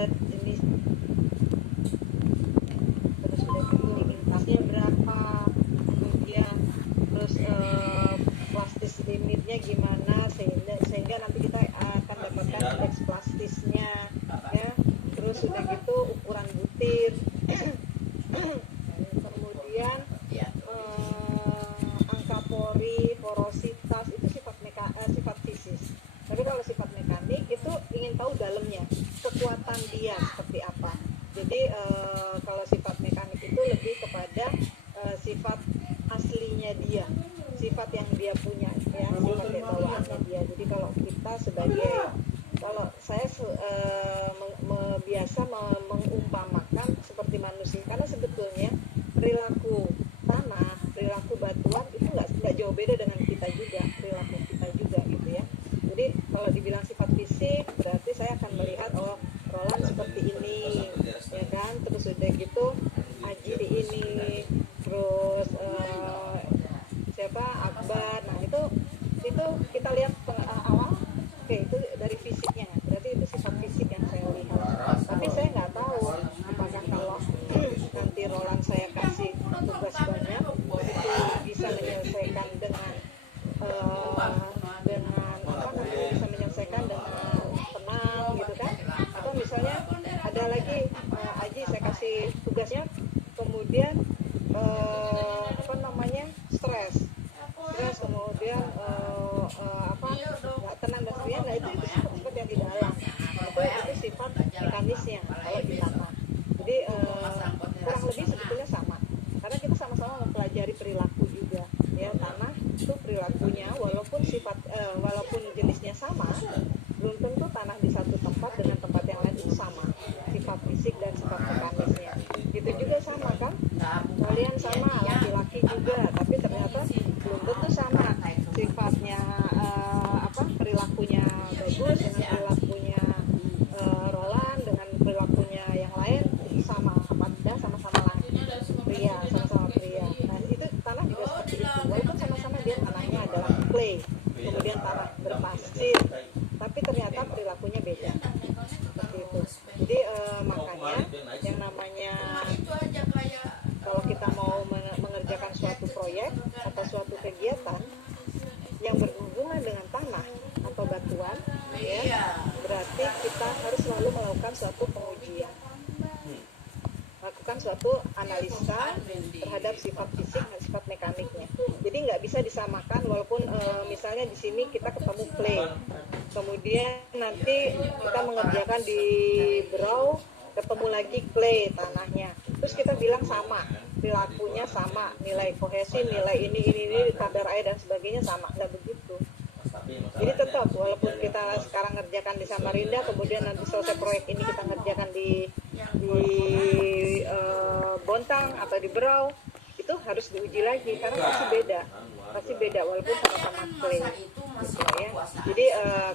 ada jenis, terus udah gitu limitasnya berapa, kemudian terus plastis limitnya gimana, sehingga nanti kita akan dapatkan indeks plastisnya ya. Terus udah gitu ukuran butir kemudian angka pori, porositas, itu sifat fisis. Tapi kalau sifat mekanik itu ingin tahu dalamnya, kekuatan dia seperti apa. Jadi kalau sifat mekanik itu lebih kepada sifat aslinya dia, sifat yang dia punya ya, sifat yang bawaannya dia. Jadi kalau kita sebagai, kalau saya biasa mengumpamakan seperti manusia, karena sebetulnya perilaku tanah, perilaku batuan itu nggak jauh beda dengan kita juga, perilaku kita juga gitu ya. Jadi kalau dibilang sifat fisik, berarti saya akan melihat oh Roland seperti ini ya kan, terus udah gitu Ajiri ini, terus siapa Akbar, nah itu kita lihat awal, oke itu dari fisiknya, berarti itu sifat fisik yang saya lihat. Tapi saya nggak tahu apakah kalau nanti Roland saya kasih tugas banyak itu bisa menyelesaikan dengan bisa menyelesaikan dengan tenang gitu kan, atau misalnya ada lagi Aji saya kasih tugasnya kemudian stres kemudian nggak tenang dan sebagainya. Nah itu sifat yang di dalam, itu sifat mekanisnya kalau di tanah. Jadi kurang lebih sebetulnya sama, karena kita sama-sama mempelajari perilaku juga ya. Tanah itu perilakunya walaupun walaupun jenisnya sama, belum tentu tanah di satu tempat dengan tempat yang lain itu sama sifat fisik dan sifat mekanisnya. Gitu juga sama kan, kalian sama, laki-laki juga, tapi ternyata belum tentu sama sifatnya perilakunya bagus dengan perilakunya Roland dengan perilakunya yang lain itu sama, padahal sama-sama pria, sama-sama pria. Nah itu tanah juga seperti itu, walaupun sama-sama dia tanahnya adalah clay, kemudian tanah berpasir, tapi ternyata perilakunya beda seperti itu. Jadi makanya yang namanya kalau kita mau mengerjakan suatu proyek atau suatu kegiatan yang berhubungan dengan tanah atau batuan ya, berarti kita harus selalu melakukan suatu pengujian, melakukan suatu analisa terhadap sifat fisik dan sifat mekaniknya. Jadi nggak bisa disamakan, walaupun misalnya di sini kita ketemu clay, kemudian nanti kita mengerjakan di Berau ketemu lagi clay tanahnya, terus kita bilang sama, perilakunya sama, nilai kohesi, nilai ini kadar air dan sebagainya sama, nggak begitu. Jadi tetap walaupun kita sekarang ngerjakan di Samarinda, kemudian nanti selesai proyek ini kita ngerjakan di Bontang atau di Berau, itu harus diuji lagi karena pasti beda walaupun sama-sama clay gitu ya. Jadi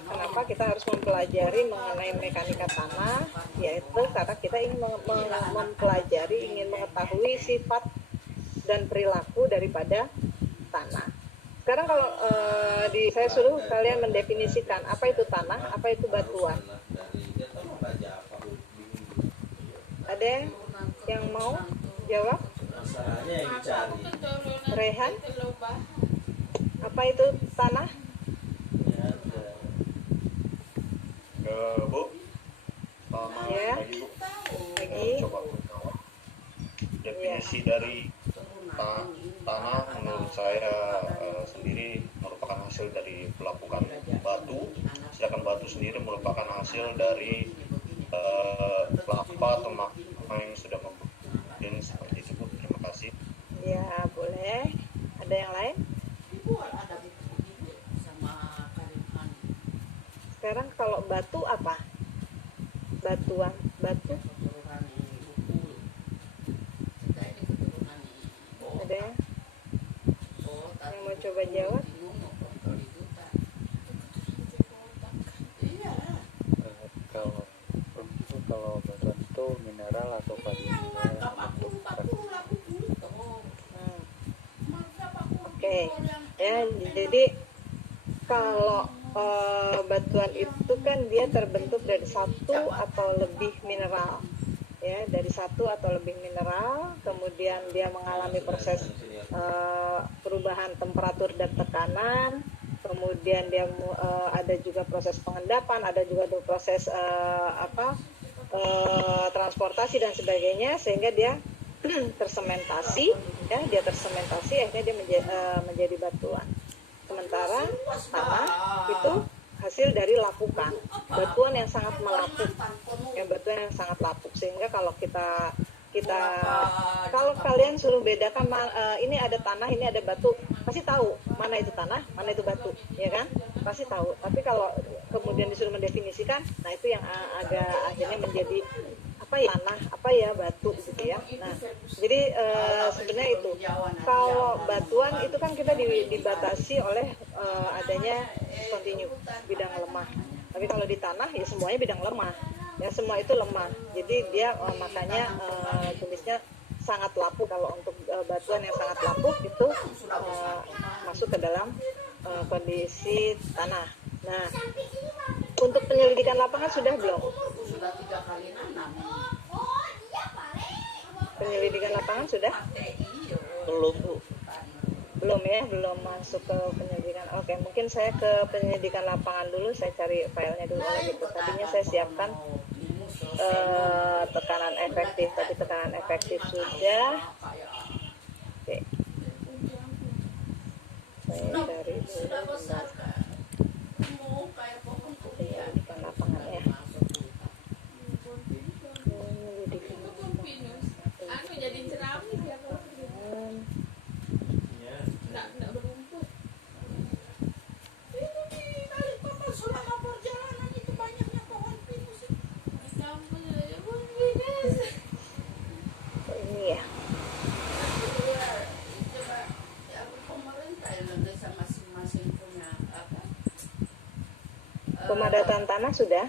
kenapa kita harus mempelajari mengenai mekanika tanah, yaitu karena kita ingin mempelajari, ingin mengetahui sifat dan perilaku daripada tanah. Sekarang kalau saya suruh kalian mendefinisikan apa itu tanah, apa itu batuan. Ada yang mau jawab? Rehan, apa itu tanah? Bu, Ya. lagi coba definisi dari tanah menurut saya sendiri merupakan hasil dari pelapukan batu, sedangkan batu sendiri merupakan hasil dari lava atau magma yang sudah membuat seperti itu. Bu, terima kasih. Ya boleh. Ada yang lain? Sekarang kalau batu apa? Batuan, batu. Ada yang mau coba jawab? Kalau batuan itu mineral atau Oke. Ya, jadi kalau batuan itu kan dia terbentuk dari satu atau lebih mineral, ya, dari satu atau lebih mineral. Kemudian dia mengalami proses perubahan temperatur dan tekanan. Kemudian dia ada juga proses pengendapan, ada juga proses transportasi dan sebagainya, sehingga dia tersementasi, ya, dia tersementasi, akhirnya dia menjadi batuan. Sementara tanah itu hasil dari lapukan, batuan yang sangat melapuk, batuan yang sangat lapuk, sehingga kalau kalau kalian suruh bedakan ini ada tanah, ini ada batu, pasti tahu mana itu tanah, mana itu batu, ya kan? Pasti tahu. Tapi kalau kemudian disuruh mendefinisikan, nah itu yang agak akhirnya menjadi apa ya, tanah, apa ya, batu gitu ya. Nah, jadi sebenarnya itu kalau batuan itu kan kita dibatasi oleh adanya kontinu bidang lemah. Tapi kalau di tanah ya semuanya bidang lemah, ya semua itu lemah. Jadi dia makanya jenisnya sangat lapuk. Kalau untuk batuan yang sangat lapuk itu masuk ke dalam kondisi tanah. Nah, untuk penyelidikan lapangan sudah belum? Sudah 3 kali nanam. Penyelidikan lapangan sudah? Belum, Bu. Belum ya, belum masuk ke penyelidikan. Oke, mungkin saya ke penyelidikan lapangan dulu, saya cari filenya dulu gitu. Tadinya saya siapkan tekanan efektif, tapi tekanan efektif sudah. Oke. Saya cari dulu penyelidikan lapangan ya. Aku jadi ceramah ya kalau nggak berumput. Itu di kali papan selama perjalanan itu banyaknya pohon pinus. Kamu ya pohon pinus. Ini ya. Coba ya pemerintah Indonesia masing-masing punya apa? Pemadatan tanah sudah?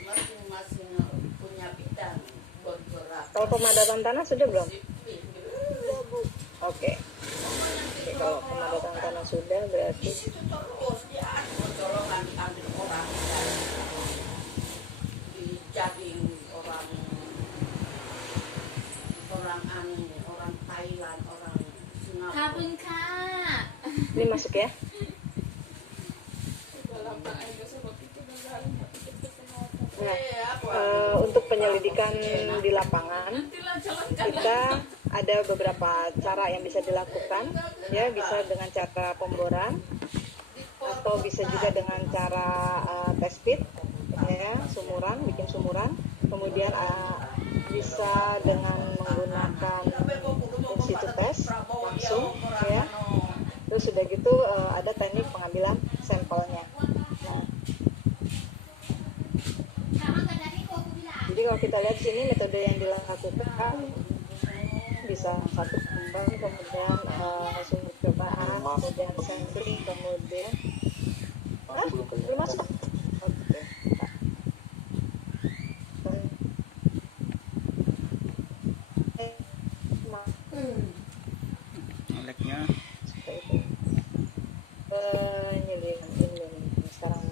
Masing-masing punya bidang bergerak. Kalau pemadatan tanah sudah belum? Oke. Oke, kalau pemadatan tanah sudah Di berarti situ terus dia colongan diambil orang, dijadiin orang Thailand, orang Singapura. Kabun kak. ini masuk ya. Nah, untuk penyelidikan di lapangan kita ada beberapa cara yang bisa dilakukan, ya, bisa dengan cara pemboran atau bisa juga dengan cara test pit, ya, sumuran, bikin sumuran, kemudian bisa dengan menggunakan institut tes langsung, ya. Terus sudah gitu ada teknik pengambilan sampelnya. Nah, jadi kalau kita lihat sini metode yang dilakukan bisa satu sampel, kemudian sumber cobaan, kemudian sampling, kemudian belum masuk. Oke. Eleknya Penyelidikan ini sekarang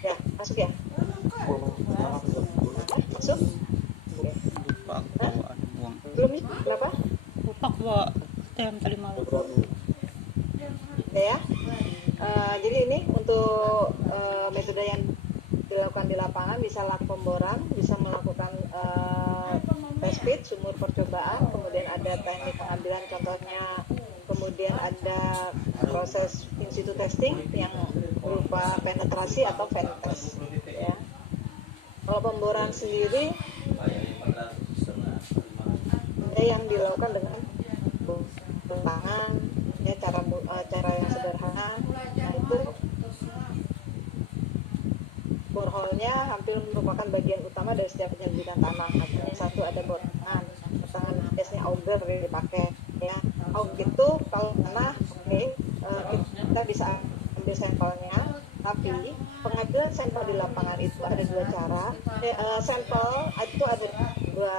ya masuk ya, masuk. Oke. lupa bawa ada buang. Belum nih, kenapa? Lupa bawa tem tadi malam. Ya, jadi ini untuk metode yang dilakukan di lapangan bisa lakukan pemboran, bisa melakukan test pit, sumur percobaan, kemudian ada teknik pengambilan contohnya, kemudian ada proses in situ testing yang berupa penetrasi atau fan test, ya. Kalau pemboran sendiri yang dilakukan dengan tangan, ya, cara yang sederhana. Nah, itu borehole-nya hampir merupakan bagian utama dari setiap penyelidikan tanah. Artinya satu ada bor tangan biasanya auger yang dipakai, ya. Auger itu kalau tanah kita bisa ambil sampelnya, tapi pengambilan sampel di lapangan itu ada dua cara. Sampel itu ada dua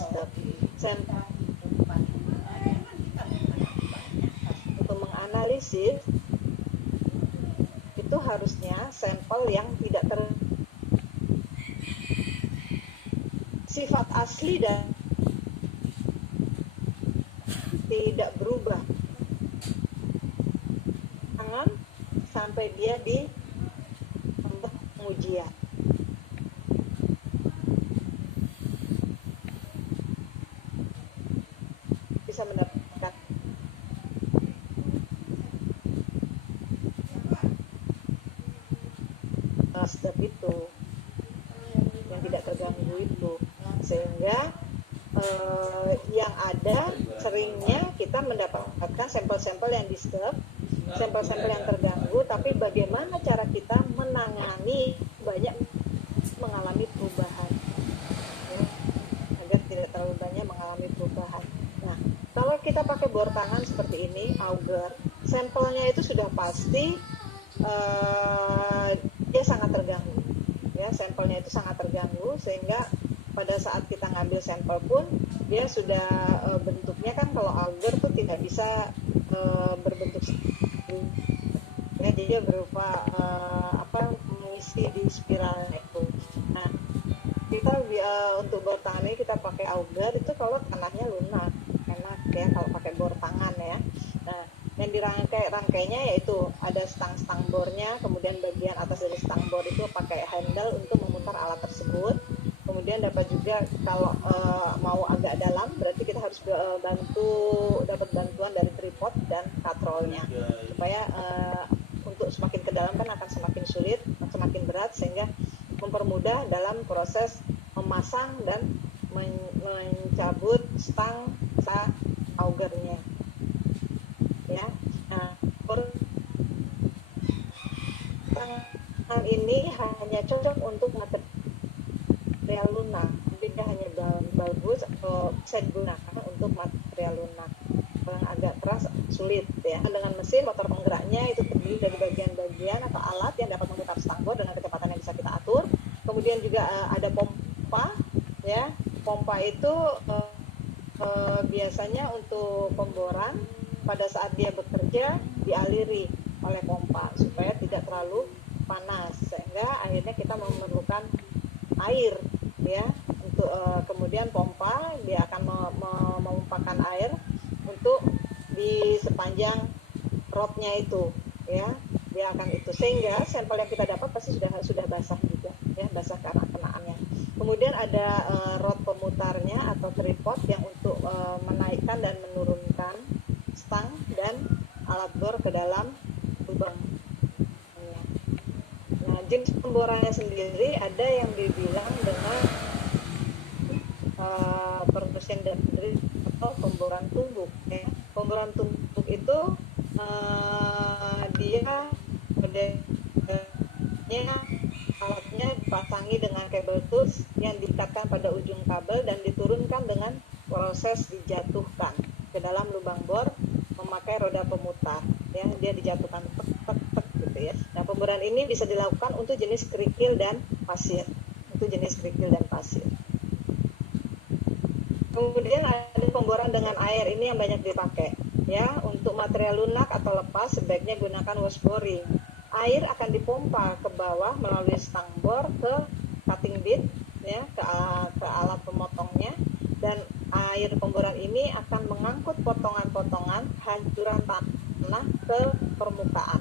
disturb. Untuk menganalisis itu harusnya sampel yang tidak sifat asli dan tidak berubah. Jangan sampai dia di pengujian. Bisa mendapatkan step itu yang tidak terganggu itu, sehingga yang ada seringnya kita mendapatkan sampel-sampel yang disturb, sampel-sampel yang terganggu, tapi bagaimana cara kita menangani banyak mengalami perubahan, ya, agar tidak terlalu banyak mengalami perubahan. Nah, kalau kita pakai bor tangan seperti ini, auger, sampelnya itu sudah pasti dia sangat terganggu, ya, sampelnya itu sangat terganggu, sehingga pada saat kita ngambil sampel pun dia sudah bentuknya kan, kalau auger tuh tidak bisa berbentuk ya, dia berupa mengisi di spiral itu. Nah, kita untuk bor tangan ini kita pakai auger itu kalau tanahnya lunak, enak ya kalau pakai bor tangan ya. Nah, yang rangkainya yaitu ada stang bornya, kemudian bagian atas dari stang bor itu pakai handle untuk memutar alat tersebut. Kemudian dapat juga kalau mau agak dalam, berarti kita harus dapat bantuan dari tripod dan katrolnya, supaya untuk semakin ke dalam kan akan semakin sulit, semakin berat, sehingga mempermudah dalam proses memasang dan mencabut stang augernya. Ya, nah, tangan ini hanya cocok untuk material lunak, jadi dia hanya bagus atau bisa digunakan untuk material lunak. Yang agak keras sulit ya. Dengan mesin motor penggeraknya itu terdiri dari bagian-bagian atau alat yang dapat memutar stangbor dengan kecepatan yang bisa kita atur. Kemudian juga ada pompa ya. Pompa itu biasanya untuk pemboran, pada saat dia bekerja dialiri oleh pompa supaya tidak terlalu panas, sehingga akhirnya kita memerlukan air ya. Untuk kemudian pompa dia akan memumpahkan air untuk di sepanjang rodnya itu ya, dia akan itu, sehingga sampel yang kita dapat pasti sudah basah juga ya, basah karena kenaannya. Kemudian ada rod pemutarnya atau tripod yang untuk menaikkan dan menurunkan stang dan alat bor ke dalam lubang. Nah, jenis pemborannya sendiri ada yang dibilang dengan percussion dan drill atau pemboran tumbuk ya. Pemboran tumbuk itu dia alatnya dipasangi dengan kabel tools yang diikatkan pada ujung kabel dan diturunkan dengan proses dijatuhkan ke dalam lubang bor memakai roda pemutar ya, dia dijatuhkan tek tek tek gitu ya. Nah, pemboran ini bisa dilakukan untuk jenis kerikil dan pasir, Kemudian ada pemboran dengan air, ini yang banyak dipakai ya. Untuk material lunak atau lepas sebaiknya gunakan wash boring. Air akan dipompa ke bawah melalui stang bor ke cutting bit ya, ke alat pemotongnya, dan air pemboran ini akan mengangkut potongan-potongan hancuran tanah ke permukaan.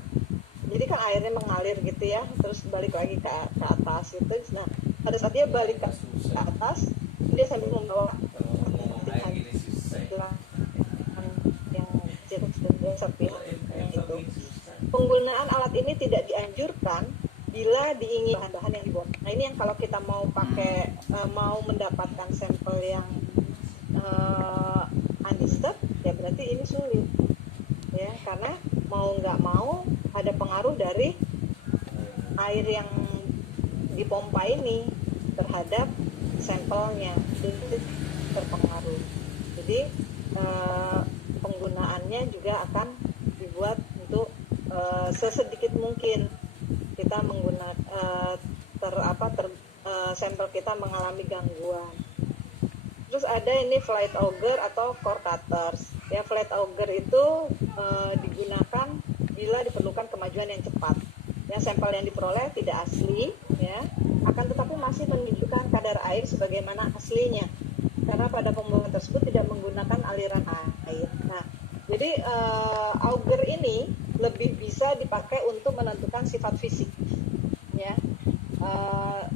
Jadi kan airnya mengalir gitu ya, terus balik lagi ke atas gitu. Nah, pada saat dia balik ke atas, dia sambil membawa yang seperti itu. Penggunaan alat ini tidak dianjurkan bila diingin bahan-bahan yang dibuat. Nah, ini yang kalau kita mau pakai, mau mendapatkan sampel yang undisturbed, ya berarti ini sulit ya, karena mau nggak mau ada pengaruh dari air yang dipompa ini terhadap sampelnya, itu terpengaruh. Jadi penggunaannya juga akan dibuat untuk sesedikit mungkin kita menggunakan sampel kita mengalami gangguan Terus ada ini flight auger atau core cutters. Ya, flight auger itu digunakan bila diperlukan kemajuan yang cepat. Ya, sampel yang diperoleh tidak asli, ya, akan tetapi masih menunjukkan kadar air sebagaimana aslinya. Karena pada pembuangan tersebut tidak menggunakan aliran air. Nah, jadi auger ini lebih bisa dipakai untuk menentukan sifat fisik. Ya,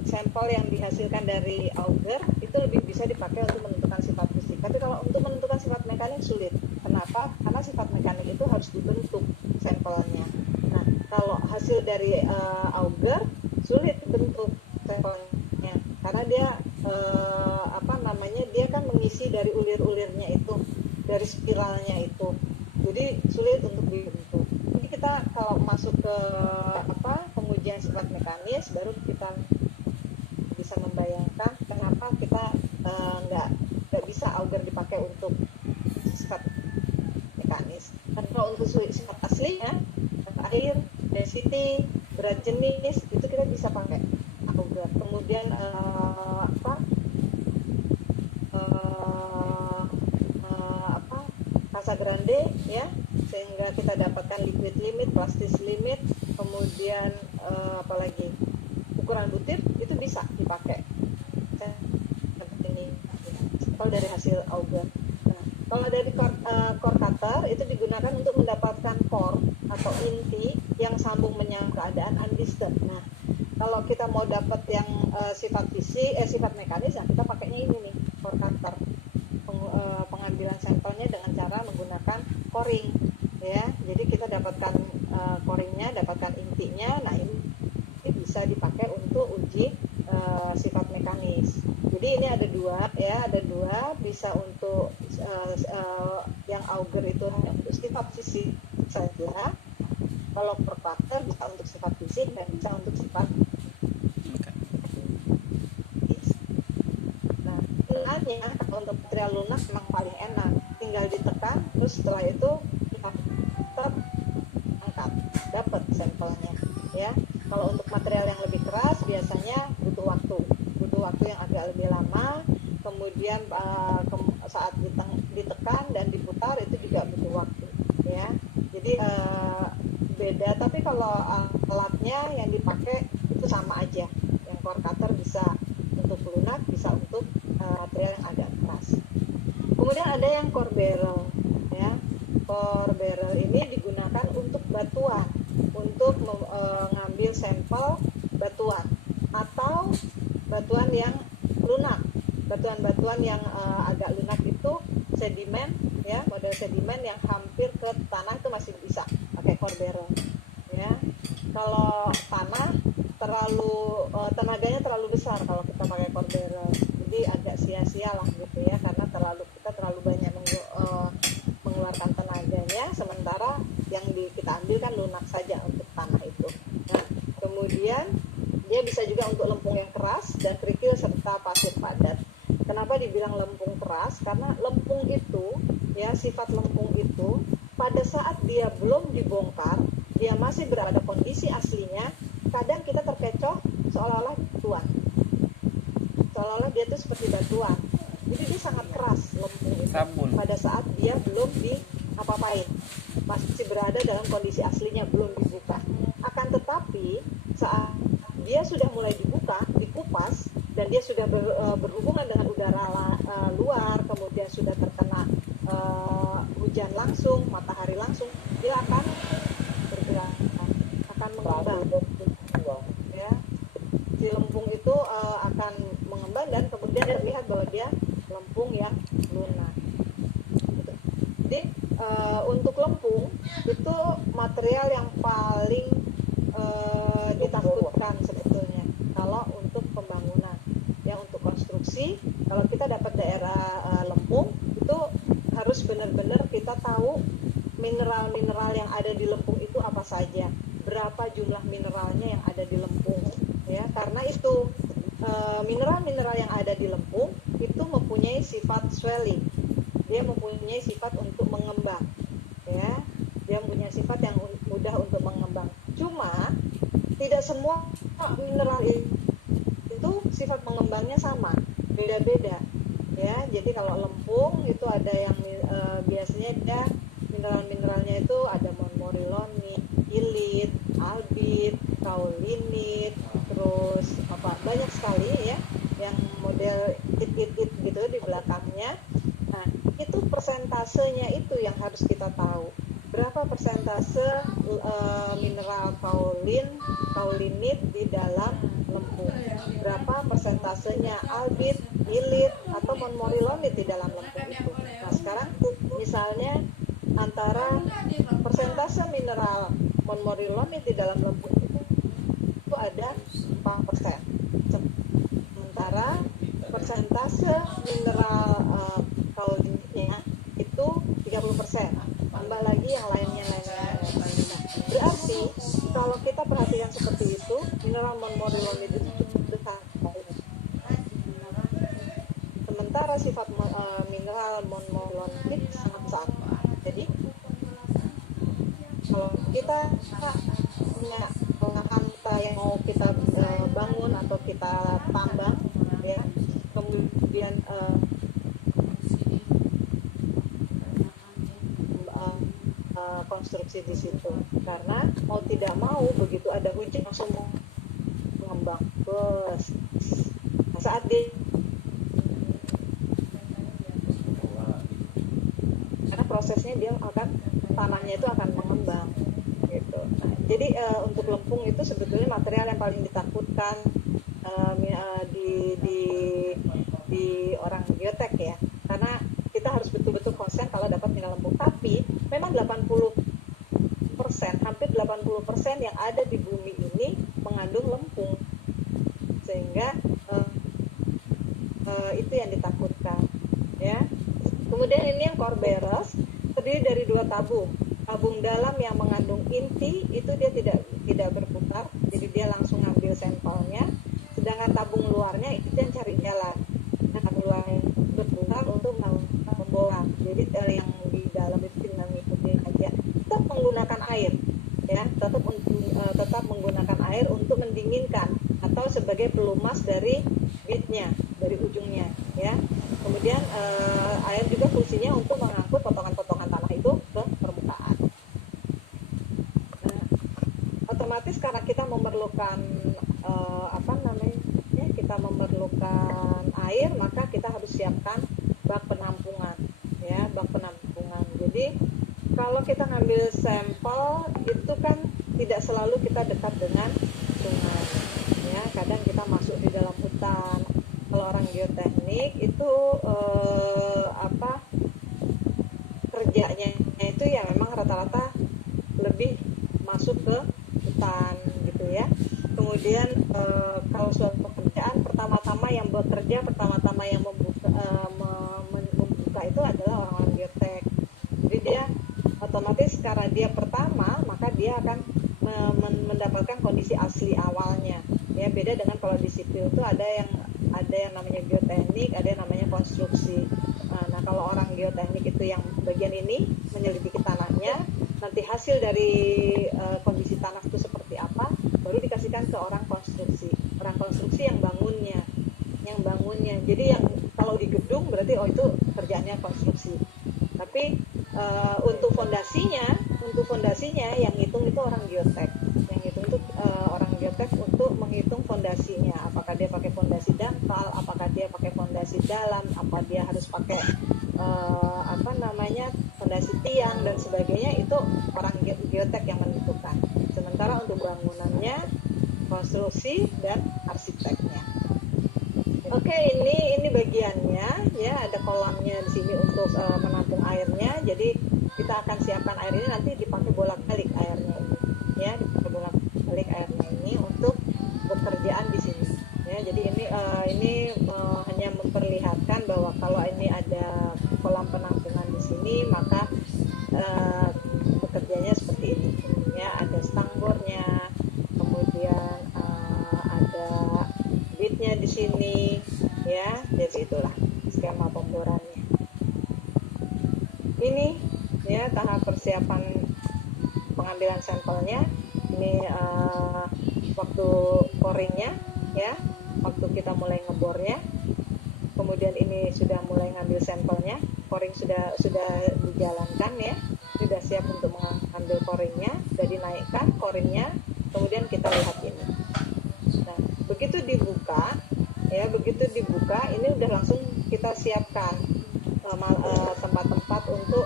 sampel yang dihasilkan dari auger itu lebih bisa dipakai untuk menentukan sifat fisik. Tapi kalau untuk menentukan sifat mekanik sulit. Kenapa? Karena sifat mekanik itu harus dibentuk sampelnya. Nah, kalau hasil dari auger sulit dibentuk sampelnya karena dia dia kan mengisi dari ulir-ulirnya itu, dari spiralnya itu. Jadi sulit untuk dibentuk. Jadi kita kalau masuk ke pengujian sifat mekanis baru kita bisa membayangkan kenapa kita nggak bisa auger dipakai untuk sifat mekanis. Dan kalau untuk sifat aslinya, air, density, berat jenis itu kita bisa pakai auger. Kemudian Casagrande, ya, sehingga kita dapatkan liquid limit, plastis limit, kemudian apalagi ukuran butir itu bisa dipakai. Ini sampel dari hasil auger. Nah, kalau dari core cutter itu digunakan untuk mendapatkan core atau inti yang sambung menyambung keadaan undisturbed. Nah, kalau kita mau dapat yang sifat fisik, sifat mekanis, ya kita pakainya ini nih, core cutter. Pengambilan sampelnya dengan cara menggunakan coring, ya. Jadi kita dapatkan coringnya, dapatkan intinya. Nah, ini bisa dipakai untuk uji sifat mekanis. Jadi ini ada dua, ya, ada dua, bisa untuk yang auger itu untuk sifat fisik saja. Kalau core cutter bisa untuk sifat fisik dan bisa untuk sifat gunanya. Untuk material lunak memang paling enak, tinggal ditekan, terus setelah itu kita angkat, dapat sampelnya, ya. Kalau untuk material yang lebih keras biasanya butuh waktu yang agak lebih lama. Kemudian saat ditekan dan diputar itu juga butuh waktu, ya. Jadi beda, tapi kalau alatnya yang dipakai itu sama aja. Yang core cutter bisa untuk lunak, bisa untuk material yang agak keras. Kemudian ada yang core barrel, ya. Core barrel ini digunakan untuk batuan, untuk mengambil sampel batuan atau batuan yang lunak. Batuan-batuan yang agak lunak itu sedimen, ya, model sedimen yang hampir ke tanah itu masih bisa pakai core barrel, ya. Kalau tanah tenaganya terlalu besar kalau kita pakai core barrel, jadi agak sia-sia lah gitu, ya, karena kita terlalu banyak mengeluarkan tenaganya, sementara yang kita ambil kan lunak saja untuk tanah itu. Nah, kemudian dia bisa juga untuk lempung yang keras dan kerikil serta pasir padat. Kenapa dibilang lempung keras? Karena lempung itu, ya, sifat lempung itu pada saat dia belum dibongkar, dia masih berada kondisi aslinya, kadang kita terkecoh seolah-olah batuan, seolah-olah dia itu seperti batuan. Jadi dia sangat keras lempung itu pada saat dia belum apa-apain, masih berada dalam kondisi aslinya, belum dibuka. Akan tetapi saat dia sudah mulai dibuka, dikupas, dan dia sudah berhubungan dengan udara luar, kemudian sudah terkena hujan langsung, matahari langsung, dia akan bergerak, akan mengembang, ya. Si lempung itu akan mengembang dan kemudian terlihat bahwa dia lempung yang lunak. Jadi untuk lempung itu material yang paling ditakutkan sebetulnya kalau untuk pembangunan. Yang untuk konstruksi, kalau kita dapat daerah lempung itu harus benar-benar kita tahu mineral-mineral yang ada di lempung itu apa saja, berapa jumlah mineralnya yang ada di lempung, ya. Karena itu mineral-mineral yang ada di lempung itu mempunyai sifat swelling, dia mempunyai sifat untuk mengembang, ya. Dia mempunyai sifat yang mudah untuk mengembang. Cuma tidak semua mineral itu sifat mengembangnya sama, beda-beda. ya. Jadi kalau lempung itu ada yang biasanya dia mineral-mineralnya itu ada montmorillonit, ilit, albit, kaulinit, terus apa banyak sekali ya yang model it gitu di belakangnya. Nah, itu persentasenya itu yang harus kita tahu. Berapa persentase mineral kaulinit di dalam lempung? Berapa persentasenya albit, ilit, atau montmorillonit di dalam lempung itu? Nah, sekarang misalnya antara persentase mineral montmorillonit di dalam lempung itu ada 4%. Sementara persentase mineral kaulinitnya itu 30%. Tambah lagi yang lainnya. Berarti kalau kita perhatikan seperti itu, mineral montmorillonit itu besar. Sementara sifat mineral montmorillonit sangat. Jadi kalau kita punya lahan yang mau kita bangun atau kita tambang, ya, kemudian konstruksi di situ, karena mau tidak mau begitu ada hujan langsung mengembang bos. Nah, saat karena prosesnya dia akan tanahnya itu akan mengembang gitu. Nah, jadi untuk lempung itu sebetulnya material yang paling ditakutkan di orang geotek ya, karena kita harus betul-betul konsen kalau dapat mineral lempung. Tapi memang 80%, hampir 80% yang ada di bumi ini mengandung lempung, sehingga itu yang ditakutkan ya. Kemudian ini yang core bearers terdiri dari 2 tabung. Tabung dalam yang mengandung inti itu dia tidak berputar, jadi dia langsung ngambil sampelnya. Sedangkan tabung luarnya itu yang cari jalan. Nah, tabung luarnya berputar untuk membawa. Jadi yang di dalam itu tinggal ngikutin aja. Tetap menggunakan air, ya, tetap menggunakan air untuk mendinginkan atau sebagai pelumas dari bitnya, dari ujungnya, ya. Kemudian air juga fungsinya untuk mengangkut potongan-potongan tanah itu ke permukaan. Nah, otomatis karena kita memerlukan kita memerlukan air, maka kita harus siapkan bak penampungan, ya, bak penampungan. Jadi kalau kita ngambil sampel itu kan tidak selalu kita dekat dengan sungai, ya. Kadang kita masuk di dalam hutan. Kalau orang geoteknik itu kerjanya itu ya memang rata-rata lebih masuk ke hutan gitu ya. Kemudian kalau suatu pekerjaan pertama-tama yang membuka itu adalah orang-orang geotek. Jadi dia otomatis karena dia pertama, maka dia akan mendapatkan kondisi asli awalnya. Ya, beda dengan kalau di sipil itu ada yang namanya geoteknik, ada yang namanya konstruksi. Nah, kalau orang geoteknik itu yang bagian ini menyelidiki tanahnya, nanti hasil dari kondisi tanah itu seperti apa, baru dikasihkan ke orang konstruksi. Orang konstruksi yang bangunnya. Jadi yang kalau di gedung berarti itu kerjaannya konstruksi. Tapi untuk fondasinya yang hitung itu orang geotek. Yang hitung itu orang geotek untuk menghitung fondasinya. Apakah dia pakai fondasi dangkal, apakah dia pakai fondasi dalam, apa dia harus pakai fondasi tiang dan sebagainya, itu orang geotek yang menentukan. Sementara untuk bangunannya, konstruksi dan arsiteknya. Oke, ini bagiannya ya, ada kolamnya di sini untuk menampung airnya. Jadi kita akan siapkan air ini, nanti dipakai bolak-balik airnya ini, ya, dipakai bolak-balik airnya ini untuk pekerjaan di sini. Ya, jadi ini hanya memperlihatkan bahwa kalau ini ada kolam penampungan di sini, maka bekerjanya seperti ini. Ya, ada stangbornya, kemudian ada bitnya di sini, ya. Jadi itulah skema pemborannya. Ini ya tahap persiapan pengambilan sampelnya. Ini waktu coringnya, ya, waktu kita mulai ngebornya. Kemudian ini sudah mulai ngambil sampelnya, coring sudah dijalankan ya, sudah siap untuk mengambil coringnya, sudah dinaikkan coringnya, kemudian kita lihat ini. Nah, begitu dibuka ini udah langsung kita siapkan tempat-tempat untuk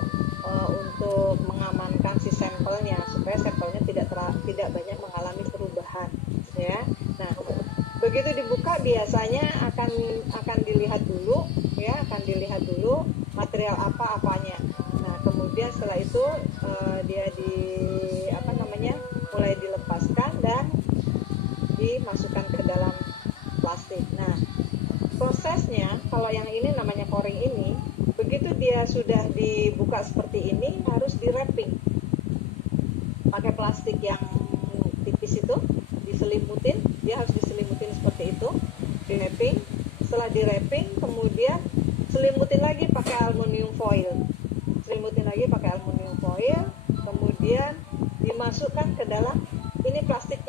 mengamankan si sampelnya supaya sampelnya tidak banyak mengalami perubahan ya. Nah, begitu dibuka biasanya akan dilihat dulu ya, material apanya. Nah, kemudian setelah itu dia mulai dilepaskan dan dimasukkan ke dalam plastik. Nah, prosesnya kalau yang ini namanya coring ini, begitu dia sudah dibuka seperti ini harus di wrapping pakai plastik yang tipis itu, diselimutin, dia harus diselimutin seperti itu, di wrapping. Setelah di wrapping kemudian selimutin lagi pakai aluminium foil, kemudian dimasukkan ke dalam, ini plastik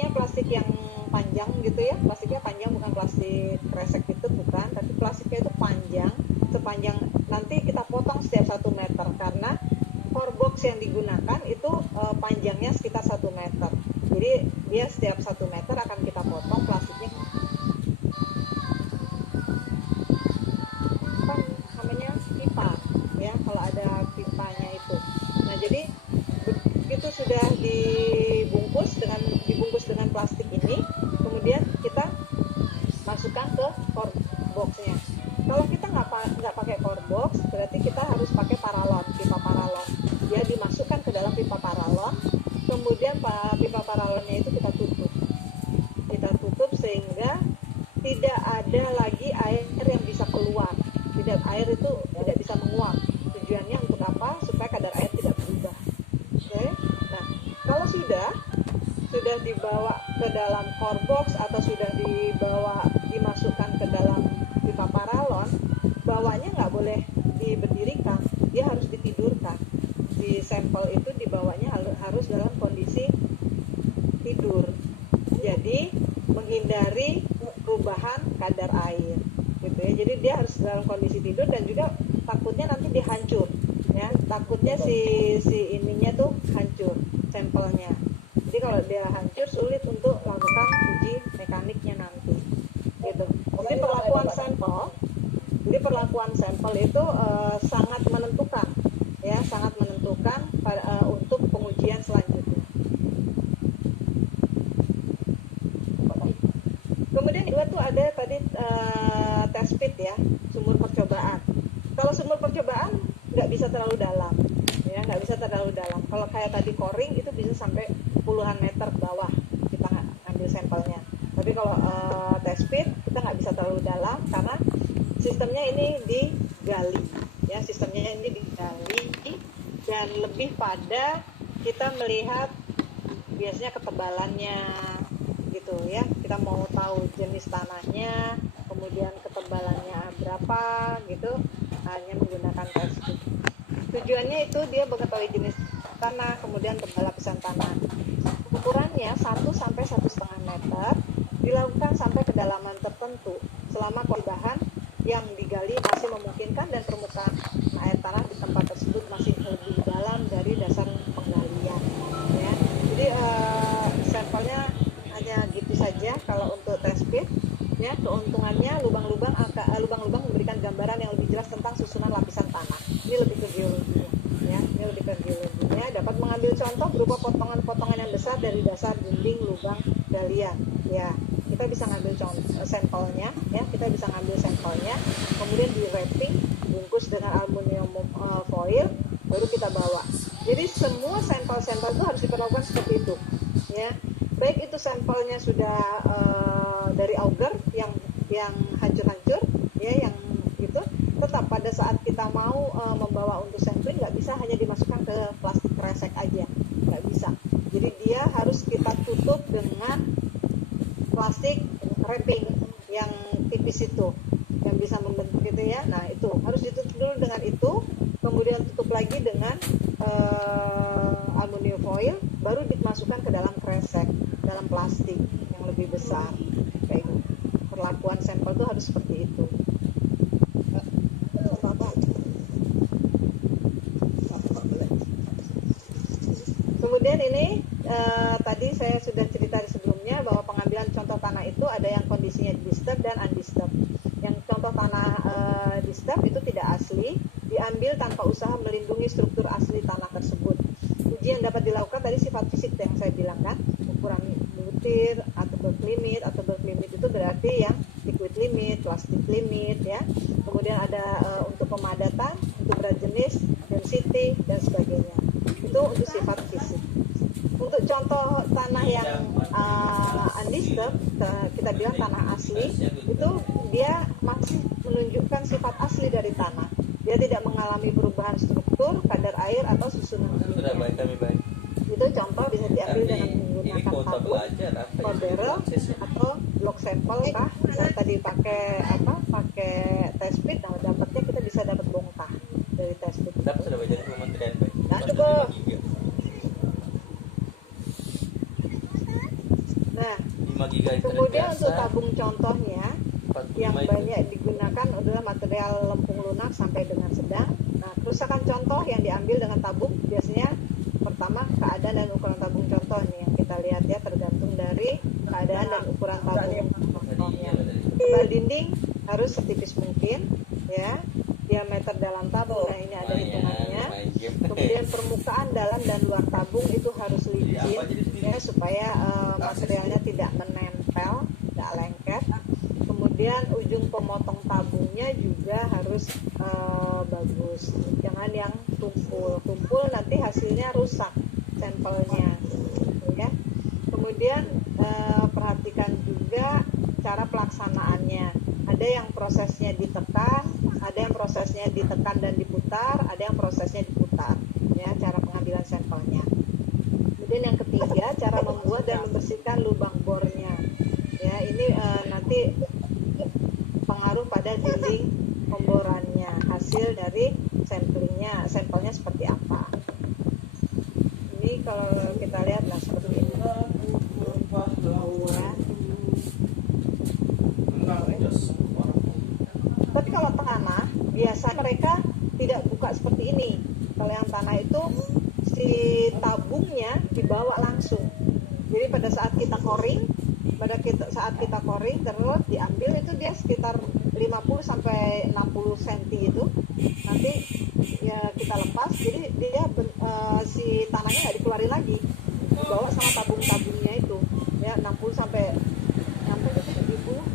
yang panjang gitu ya, plastiknya panjang, bukan plastik kresek itu, bukan, tapi plastiknya itu panjang, sepanjang, nanti kita potong setiap 1 meter karena core box yang digunakan itu panjangnya sekitar 1 meter, jadi dia setiap 1 meter akan kita potong plastiknya, kan namanya pipa ya, kalau ada pipanya itu. Nah, jadi begitu sudah dibungkus dengan plastik ini, kemudian kita masukkan ke core boxnya. Kalau kita nggak pakai core box, berarti kita harus pakai paralon, pipa paralon. Dia dimasukkan ke dalam pipa paralon, kemudian pipa paralonnya itu kita tutup sehingga tidak ada lagi air yang bisa keluar. Air itu tidak bisa menguap. Tujuannya untuk apa? Supaya kadar air tidak berubah. Oke. Nah, kalau sudah dibawa ke dalam core box atau sudah dimasukkan ke dalam pipa paralon, bawahnya nggak boleh diberdirikan, dia harus ditidurkan. Di sampel itu dibawanya harus dalam kondisi tidur. Jadi menghindari perubahan kadar air, gitu ya. Jadi dia harus dalam kondisi tidur dan juga takutnya nanti dihancur, ya. Takutnya si ininya tuh hancur sampelnya. Jadi kalau dia hancur sulit untuk lakukan uji mekaniknya nanti, gitu. Jadi perlakuan sampel itu sangat menentukan, ya, untuk pengujian selanjutnya. Kemudian kedua tuh ada tadi test pit ya, sumur percobaan. Kalau sumur percobaan nggak bisa terlalu dalam, ya, nggak bisa terlalu dalam. Kalau kayak tadi coring itu bisa sampai puluhan meter ke bawah kita ambil sampelnya. Tapi kalau test pit kita nggak bisa terlalu dalam karena sistemnya ini digali, ya, dan lebih pada kita melihat biasanya ketebalannya, gitu ya. Kita mau tahu jenis tanahnya, kemudian ketebalannya berapa, gitu, hanya menggunakan test pit. Tujuannya itu dia mengetahui jenis tanah, kemudian tebal lapisan tanah. Ukurannya 1 sampai 1,5 meter, dilakukan sampai kedalaman tertentu selama bahan yang digali masih memungkinkan dan permukaan air tanah di tempat tersebut masih lebih dalam dari dasar penggalian, ya. Jadi sampelnya hanya gitu saja kalau untuk test pit, ya. Keuntungannya lubang-lubang memberikan gambaran yang lebih jelas tentang susunan lapisan tanah. Ini lebih ke geologinya, ya. Dapat mengambil contoh berupa potongan-potongan yang besar dari dasar dinding lubang galian, ya. Kita bisa ngambil sampelnya, ya. Kemudian di wrapping, bungkus dengan aluminium foil, baru kita bawa. Jadi semua sampel-sampel itu harus diperlakukan seperti itu, ya. Baik itu sampelnya sudah dari auger yang hancur-hancur, ya, yang itu tetap pada saat kita mau membawa untuk sampling nggak bisa hanya dimasukkan ke plastik kresek aja, nggak bisa. Jadi dia harus kita tutup dengan plastik wrapping yang tipis itu, yang bisa membentuk itu, ya. Nah, itu harus ditutup dulu dengan itu, kemudian tutup lagi dengan aluminium foil, baru dimasukkan ke dalam kresek, dalam plastik yang lebih besar. Kayak gitu. Perlakuan sampel itu harus seperti itu. punya disturbed dan undisturbed. Yang contoh tanah disturbed itu tidak asli, diambil tanpa usaha melindungi struktur asli tanah tersebut. Uji yang dapat dilakukan tadi sifat fisik yang saya bilang kan, ukuran butir atau bulk limit. Atau bulk limit itu berarti yang liquid limit, plastic limit ya. Kemudian ada untuk pemadatan, untuk berat jenis, density dan sebagainya. Itu untuk sifat fisik. Untuk contoh tanah yang undisturbed, kita bilang tanah asli, itu dia masih menunjukkan sifat asli dari tanah. Dia tidak mengalami perubahan struktur, kadar air atau susunan. Sudah baik, kami baik. Itu contoh bisa diambil Tapi dengan ini menggunakan kuota tabung, belajar apa ya? borderel atau block sampel kah. Bisa tadi pakai pakai test pit, nah dapatnya kita bisa dapat bongkah dari test pit. Kita sudah belajar di Kementerian Baik. Nah, Sudah coba. 5 giga. Nah, 5 giga internet kemudian biasa, untuk tabung contohnya 45 yang itu. banyak digunakan adalah material lempung lunak sampai dengan sedang. Nah, kerusakan contoh yang diambil dengan tabung biasanya pertama keadaan dan ukuran tabung contoh nih yang kita lihat ya, tergantung dari keadaan dan ukuran tabung contohnya. Tebal dinding harus setipis mungkin ya, diameter dalam tabung, nah ini ada hitungannya. Main game. Kemudian permukaan dalam dan luar tabung itu harus licin ya, supaya materialnya tidak menempel, tidak lengket. Kemudian ujung pemotong tabungnya juga harus bagus, jangan yang tumpul nanti hasilnya rusak sampelnya ya. Kemudian perhatikan juga cara pelaksanaannya, ada yang prosesnya ditekan, ada yang prosesnya ditekan dan diputar, ada yang prosesnya diputar ya, cara pengambilan sampelnya. Kemudian yang ketiga, cara membuat dan membersihkan lubang bornya ya, ini nanti pengaruh pada dinding pemborannya, hasil dari sampelnya seperti apa. Ini kalau kita lihat lah seperti ini ya. Tapi kalau tanah biasa mereka tidak buka seperti ini. Kalau yang tanah itu si tabungnya dibawa langsung. Jadi pada saat kita coring, terus diambil itu dia sekitar 50 sampai 60 cm itu. Nanti ya kita lepas, jadi